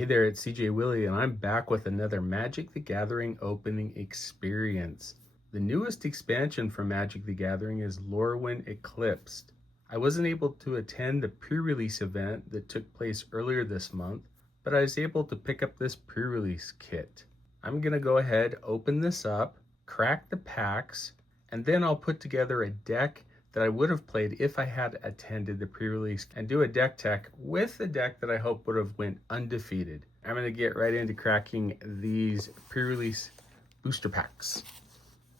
Hey there, it's CJ Willie, and I'm back with another Magic the Gathering opening experience. The newest expansion from Magic the Gathering is Lorwyn Eclipsed. I wasn't able to attend the pre-release event that took place earlier this month, but I was able to pick up this pre-release kit. I'm going to go ahead, open this up, crack the packs, and then I'll put together a deck that I would have played if I had attended the pre-release and do a deck tech with a deck that I hope would have went undefeated. I'm going to get right into cracking these pre-release booster packs.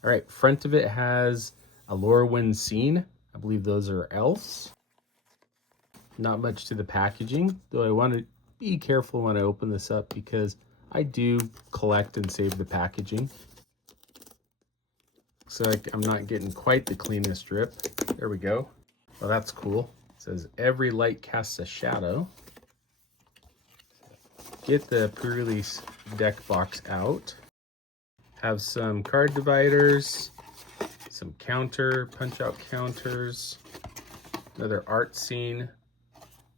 All right, front of it has a Lorwyn scene. I believe those are elves. Not much to the packaging, though I want to be careful when I open this up because I do collect and save the packaging. Looks like I'm not getting quite the cleanest strip. There we go. Well, that's cool. It says every light casts a shadow. Get the pre-release deck box out. Have some card dividers, some punch-out counters, another art scene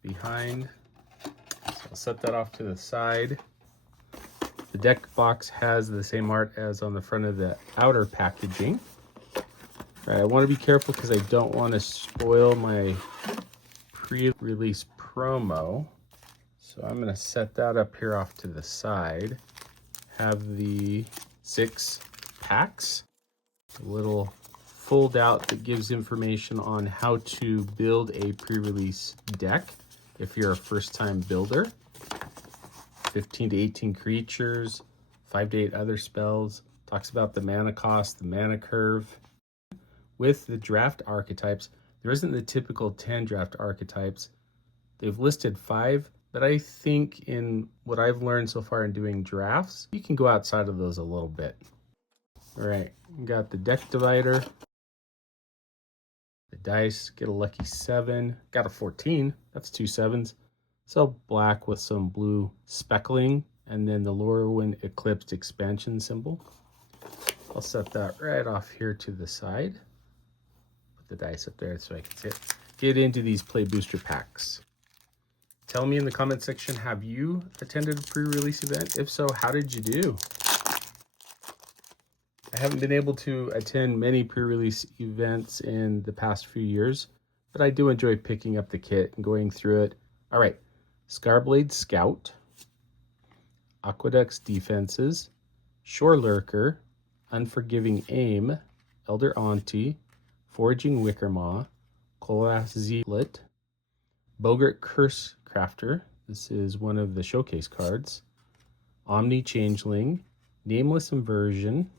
behind. So I'll set that off to the side. The deck box has the same art as on the front of the outer packaging. All right, I want to be careful because I don't want to spoil my pre-release promo. So I'm going to set that up here off to the side. Have the 6 packs. A little fold out that gives information on how to build a pre-release deck if you're a first-time builder. 15 to 18 creatures, 5 to 8 other spells. Talks about the mana cost, the mana curve. With the draft archetypes, there isn't the typical 10 draft archetypes. They've listed 5, but I think in what I've learned so far in doing drafts, you can go outside of those a little bit. All right, got the deck divider. The dice, get a lucky 7. Got a 14, that's 2 7s. So black with some blue speckling, and then the Lorwyn Eclipsed expansion symbol. I'll set that right off here to the side. Put the dice up there so I can get into these play booster packs. Tell me in the comment section, have you attended a pre-release event? If so, how did you do? I haven't been able to attend many pre-release events in the past few years, but I do enjoy picking up the kit and going through it. All right. Scarblade Scout, Aqueduct's Defenses, Shore Lurker, Unforgiving Aim, Elder Auntie, Foraging Wickermaw, Kolazzelet, Boggart Curse Crafter, this is one of the showcase cards, Omni Changeling, Nameless Inversion.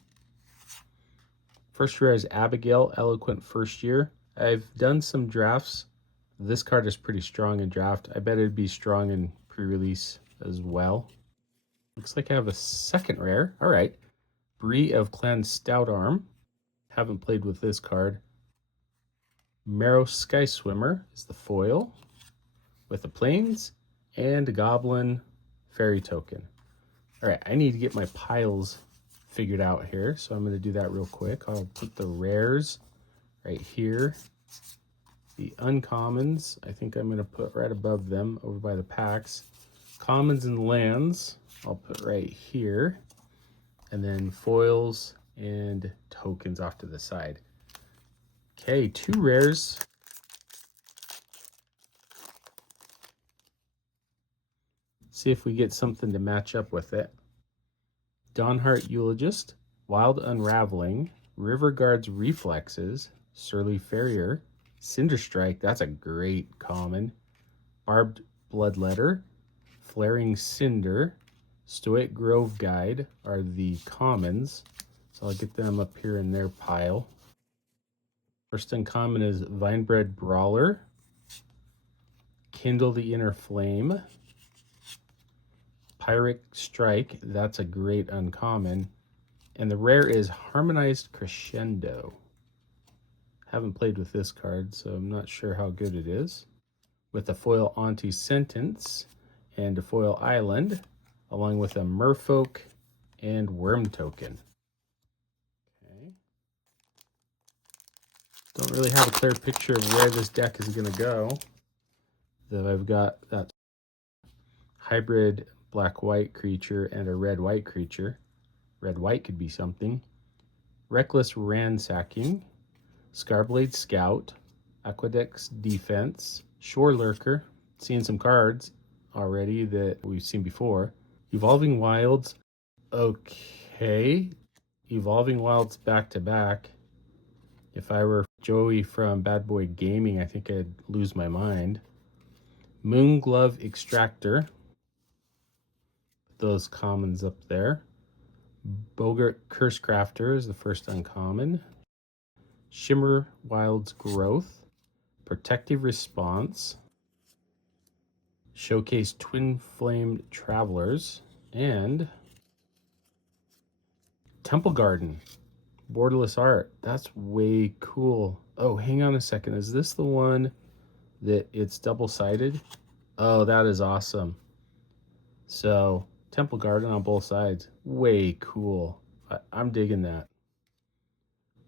First rare is Abigail, Eloquent First Year. I've done some drafts. This card is pretty strong in draft. I bet it'd be strong in pre-release as well. Looks like I have a second rare. All right. Bree of Clan Stoutarm. Haven't played with this card. Marrow Sky Swimmer is the foil with the plains and a Goblin Fairy token. All right, I need to get my piles figured out here, so I'm going to do that real quick. I'll put the rares right here. The uncommons, I think I'm going to put right above them over by the packs. Commons and lands, I'll put right here. And then foils and tokens off to the side. Okay, 2 rares. See if we get something to match up with it. Dawnheart Eulogist, Wild Unraveling, River Guard's Reflexes, Surly Farrier, Cinderstrike, that's a great common. Barbed Bloodletter, Flaring Cinder, Stoic Grove Guide are the commons. So I'll get them up here in their pile. First uncommon is Vinebred Brawler, Kindle the Inner Flame, Pyrrhic Strike, that's a great uncommon. And the rare is Harmonized Crescendo. Haven't played with this card, so I'm not sure how good it is. With a foil Auntie Sentence and a foil Island, along with a Merfolk and Worm token. Okay. Don't really have a clear picture of where this deck is going to go. Though I've got that hybrid black-white creature and a red-white creature. Red-white could be something. Reckless Ransacking, Scarblade Scout, Aqueduct's Defense, Shore Lurker, seeing some cards already that we've seen before. Evolving Wilds, okay. Evolving Wilds back to back. If I were Joey from Bad Boy Gaming, I think I'd lose my mind. Moon Glove Extractor. Those commons up there. Bogart Curse Crafter is the first uncommon. Shimmer Wilds Growth. Protective Response. Showcase Twin Flame Travelers. And Temple Garden. Borderless Art. That's way cool. Oh, hang on a second. Is this the one that it's double-sided? Oh, that is awesome. So, Temple Garden on both sides. Way cool. I'm digging that.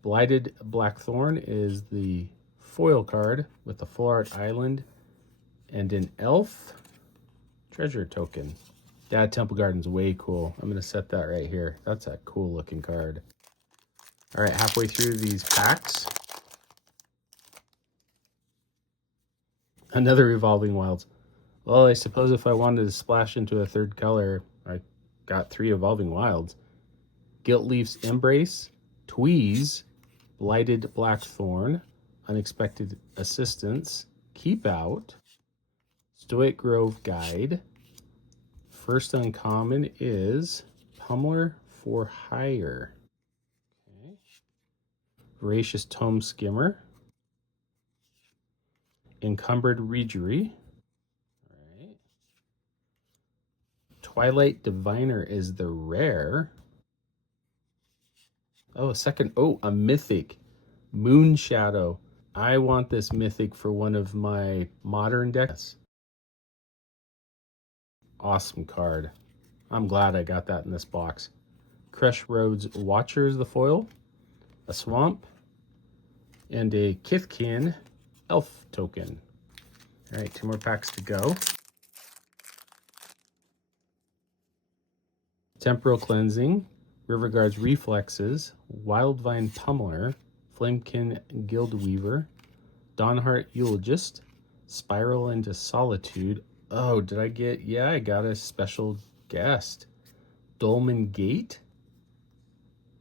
Blighted Blackthorn is the foil card with the full art island and an elf treasure token. That Temple Garden's way cool. I'm going to set that right here. That's a cool looking card. All right, halfway through these packs. Another Evolving Wilds. Well, I suppose if I wanted to splash into a third color, I got 3 Evolving Wilds. Guiltleaf's Embrace, Tweeze, Blighted Blackthorn, Unexpected Assistance, Keep Out, Stoic Grove Guide. First uncommon is Pummeler for Hire. Okay. Voracious Tome Skimmer. Encumbered Reejerey. All right. Twilight Diviner is the rare. Oh, a second. Oh, a Mythic. Moon Shadow. I want this Mythic for one of my modern decks. Awesome card. I'm glad I got that in this box. Crush Roads Watcher is the foil. A Swamp. And a Kithkin Elf token. All right, 2 more packs to go. Temporal Cleansing, Riverguard's Reflexes, Wildvine Pummeler, Flamekin Guildweaver, Dawnheart Eulogist, Spiral into Solitude. Oh, did I get... Yeah, I got a special guest. Dolmen Gate,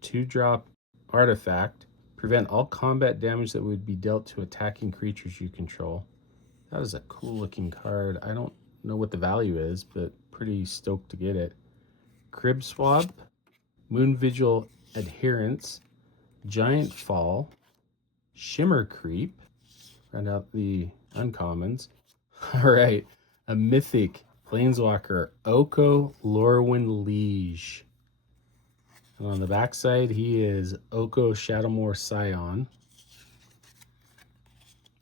2-drop artifact. Prevent all combat damage that would be dealt to attacking creatures you control. That is a cool looking card. I don't know what the value is, but pretty stoked to get it. Crib Swab, Moon Vigil Adherence, Giant Fall, Shimmer Creep. Round out the uncommons. All right, a Mythic Planeswalker, Oko Lorwyn Liege. And on the backside, he is Oko Shadowmoor Scion.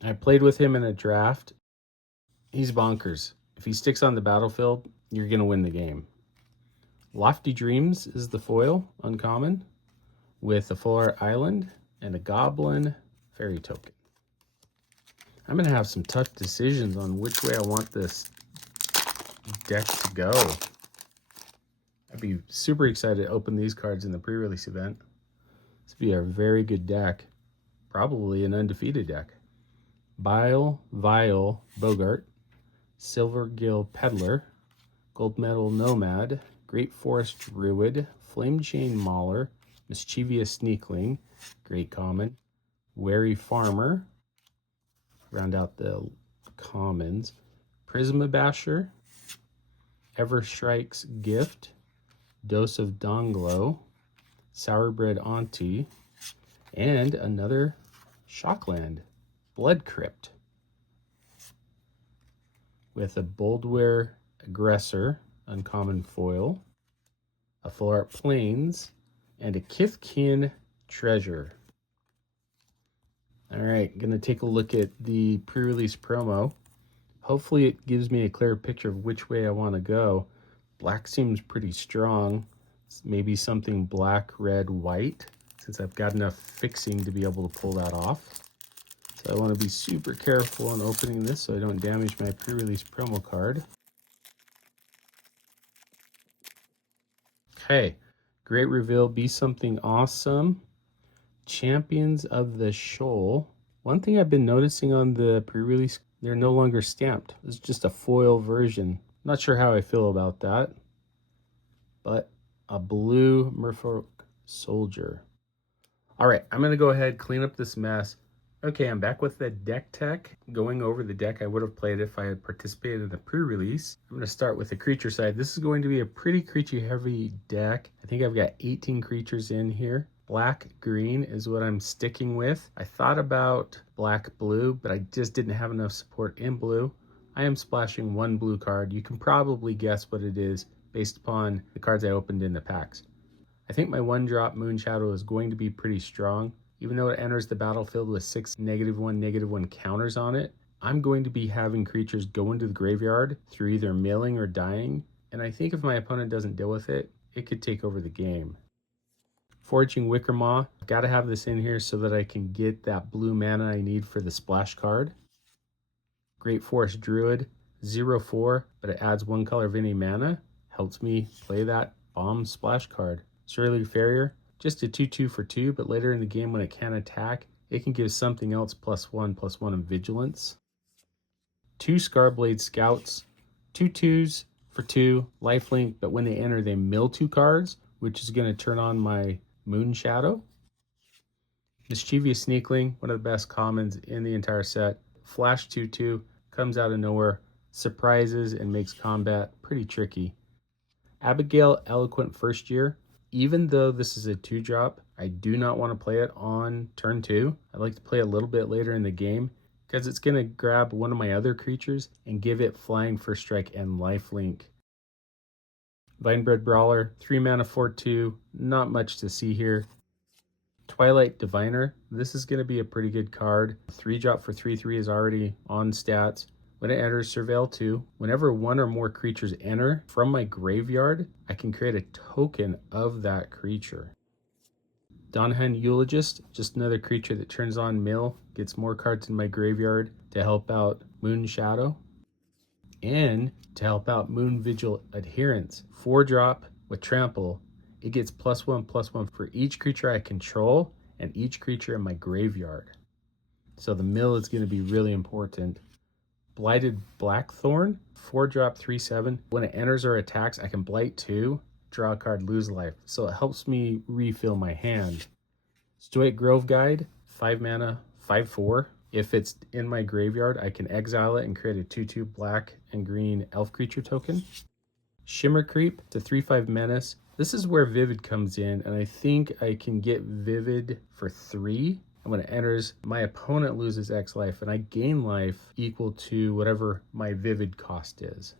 I played with him in a draft. He's bonkers. If he sticks on the battlefield, you're going to win the game. Lofty Dreams is the foil, uncommon, with a full art island and a goblin fairy token. I'm going to have some tough decisions on which way I want this deck to go. I'd be super excited to open these cards in the pre-release event. This would be a very good deck. Probably an undefeated deck. Bile, Vile, Bogart, Silvergill Peddler, Gold Medal Nomad, Great Forest Druid, Flame Chain Mauler, Mischievous Sneakling, Great Common, Wary Farmer, round out the commons, Prisma Basher, Everstrike's Gift, Dose of Donglow, Sourbread Auntie, and another Shockland, Blood Crypt, with a Boldware Aggressor, uncommon foil, a full art Plains, and a Kithkin Treasure. All right, gonna take a look at the pre-release promo. Hopefully it gives me a clear picture of which way I want to go. Black seems pretty strong. Maybe something black, red, white, since I've got enough fixing to be able to pull that off. So I want to be super careful in opening this so I don't damage my pre-release promo card. Okay, great reveal. Be something awesome. Champions of the Shoal. One thing I've been noticing on the pre-release, they're no longer stamped. It's just a foil version. Not sure how I feel about that. But a blue Merfolk Soldier. All right, I'm gonna go ahead, clean up this mess. Okay, I'm back with the deck tech, going over the deck I would have played if I had participated in the pre-release. I'm gonna start with the creature side. This is going to be a pretty creature heavy deck. I think I've got 18 creatures in here. Black green is what I'm sticking with. I thought about black blue, but I just didn't have enough support in blue. I am splashing one blue card. You can probably guess what it is based upon the cards I opened in the packs. I think my 1-drop Moon Shadow is going to be pretty strong. Even though it enters the battlefield with 6 -1/-1 counters on it, I'm going to be having creatures go into the graveyard through either milling or dying, and I think if my opponent doesn't deal with it, it could take over the game. Foraging Wickermaw, got to have this in here so that I can get that blue mana I need for the splash card. Great Forest Druid, 0/4, but it adds 1 color of any mana, helps me play that bomb splash card. Surly Farrier, just a 2/2 for 2, but later in the game when it can attack, it can give something else +1/+1 in vigilance. 2 Scarblade Scouts, 2/2s for 2, lifelink, but when they enter, they mill 2 cards, which is going to turn on my Moon Shadow. Mischievous Sneakling, one of the best commons in the entire set. Flash 2/2, comes out of nowhere, surprises, and makes combat pretty tricky. Abigail Eloquent First Year. Even though this is a 2-drop, I do not want to play it on turn 2. I like to play a little bit later in the game because it's going to grab one of my other creatures and give it Flying First Strike and Lifelink. Vinebred Brawler, 3 mana 4/2, not much to see here. Twilight Diviner, this is going to be a pretty good card. 3-drop for 3/3 is already on stats. When it enters, Surveil 2. Whenever one or more creatures enter from my graveyard, I can create a token of that creature. Donhan Eulogist, just another creature that turns on mill, gets more cards in my graveyard to help out Moon Shadow. And to help out Moon Vigil Adherence. 4-drop with Trample. It gets +1/+1 for each creature I control and each creature in my graveyard. So the mill is going to be really important. Blighted Blackthorn, 4-drop 3/7. When it enters or attacks, I can blight 2, draw a card, lose life. So it helps me refill my hand. Stoic Grove Guide, 5 mana, 5/4. If it's in my graveyard, I can exile it and create a 2/2 black and green elf creature token. Shimmer Creep, to 3/5 menace. This is where Vivid comes in, and I think I can get Vivid for 3. And when it enters, my opponent loses X life, and I gain life equal to whatever my Vivid cost is.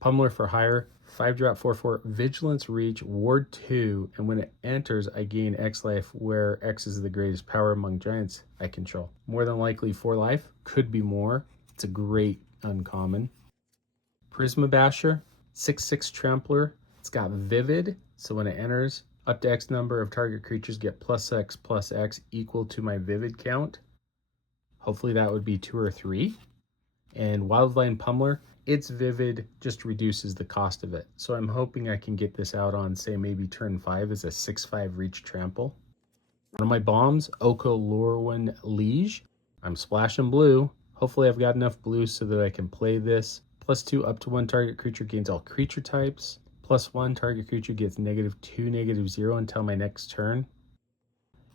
Pummeler for Hire, 5-drop 4/4, Vigilance Reach, Ward 2, and when it enters, I gain X life, where X is the greatest power among giants I control. More than likely 4 life, could be more. It's a great uncommon. Prisma Basher, 6/6 Trampler. It's got Vivid, so when it enters, up to X number of target creatures get +X/+X equal to my Vivid count. Hopefully that would be 2 or 3. And Wildline Pummeler, its Vivid just reduces the cost of it. So I'm hoping I can get this out on, say, maybe turn 5 as a 6/5 reach trample. One of my bombs, Oko Lorwyn Liege. I'm splashing blue. Hopefully I've got enough blue so that I can play this. +2 up to 1 target creature gains all creature types. +1 target creature gets -2, -0 until my next turn.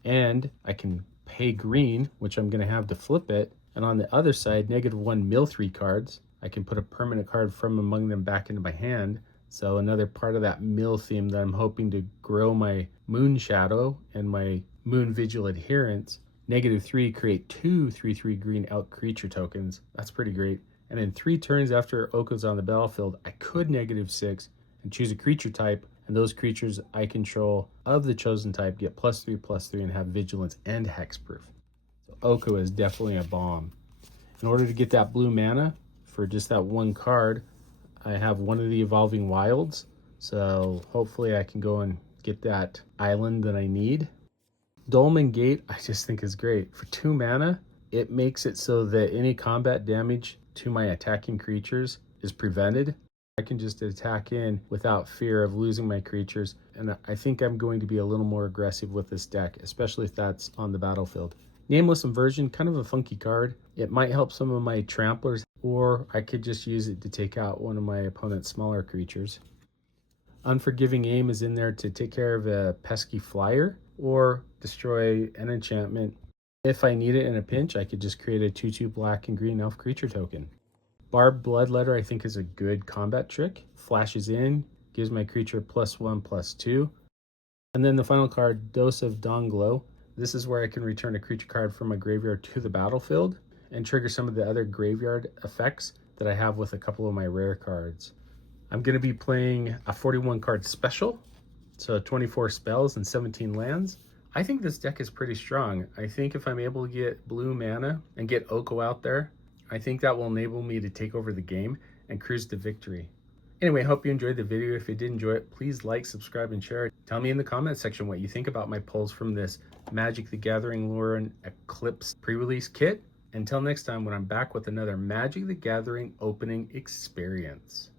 And I can pay green, which I'm going to have to flip it. And on the other side, -1 mill 3 cards. I can put a permanent card from among them back into my hand. So another part of that mill theme that I'm hoping to grow my Moon Shadow and my Moon Vigil Adherence. -3 create 2 3/3 green elk creature tokens. That's pretty great. And in 3 turns after Oko's on the battlefield, I could -6 and choose a creature type, and those creatures I control of the chosen type get +3/+3 and have vigilance and hexproof. So Oko is definitely a bomb. In order to get that blue mana for just that 1 card, I have one of the Evolving Wilds, so hopefully I can go and get that island that I need. Dolmen Gate, I just think is great. For 2 mana, it makes it so that any combat damage to my attacking creatures is prevented. I can just attack in without fear of losing my creatures, and I think I'm going to be a little more aggressive with this deck, especially if that's on the battlefield. Nameless Inversion, kind of a funky card. It might help some of my tramplers, or I could just use it to take out one of my opponent's smaller creatures. Unforgiving Aim is in there to take care of a pesky flyer or destroy an enchantment. If I need it in a pinch, I could just create a 2/2 black and green elf creature token. Barbed Bloodletter I think is a good combat trick. Flashes in, gives my creature +1/+2. And then the final card, Dose of Dawn-Glow. This is where I can return a creature card from my graveyard to the battlefield and trigger some of the other graveyard effects that I have with a couple of my rare cards. I'm going to be playing a 41 card special, so 24 spells and 17 lands. I think this deck is pretty strong. I think if I'm able to get blue mana and get Oko out there, I think that will enable me to take over the game and cruise to victory. Anyway, I hope you enjoyed the video. If you did enjoy it, please like, subscribe, and share it. Tell me in the comment section what you think about my pulls from this Magic the Gathering Lorwyn Eclipsed pre-release kit. Until next time, when I'm back with another Magic the Gathering opening experience.